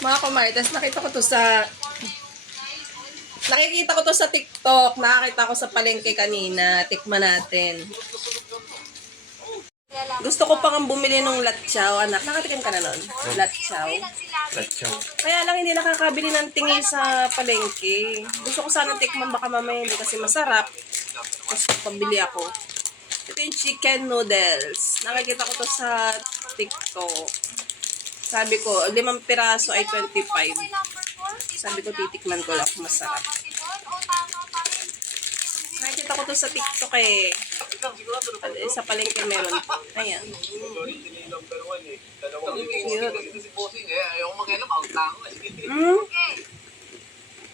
Mga kumartes, nakikita ko to sa TikTok, nakakita ko sa palengke kanina, tikman natin. Gusto ko pang bumili ng latchaw, anak. Nakatikim ka na nun? Latchaw. Latchaw. Kaya lang hindi nakakabili ng tingi sa palengke. Gusto ko sana tikman, baka mamaya hindi kasi masarap. Tapos pabili ako. Ito yung chicken noodles. Nakikita ko to sa TikTok. Sabi ko, 5 piraso ay 25. Sabi ko, titikman ko lang kung masarap. Nakikita ko to sa TikTok eh. Sa palengke meron. Ayan. Cute.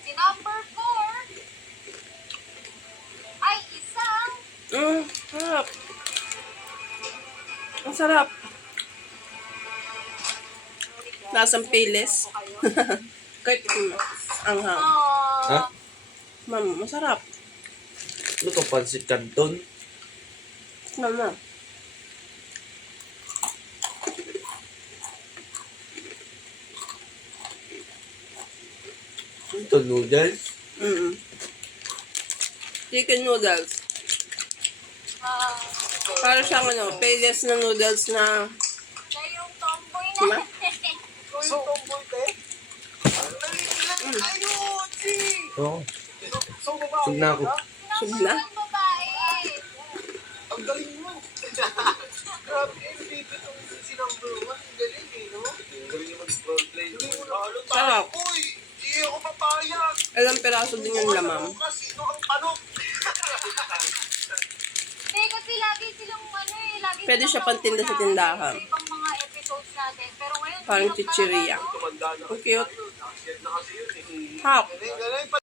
Si number 4 ay isang Sarap. Ang sarap. Lasang pilis. Kahit anghang. Ha? Ma'am, masarap. Ano to? Pansit Canton? Mama. Ito noodles? Chicken noodles. Para siyang pilis na noodles na siya yung tomboy diba? na. So, tomboy te? Ayun, si! Oo. So, babae Sug na ako. Sub na? Ang babae. Ang galing mo. Grabe, MVP tong si number 1. Ang galing eh, no? Ang galing niya mag-roleplay. Hindi mo na Sarap. Uy, hindi ako papayag. Ilang piraso din yung lamang. Sino ang tanong? Hindi, kasi lagi silang lagi Pwede siya silang pantinda sa tindahan. Sa ibang mga episodes natin. Pero ngayon, Parang silang chichirya. talaga, no? Tumanda na. Ang cute. Nakasir na kasi yun eh. Hap. Galing, galing.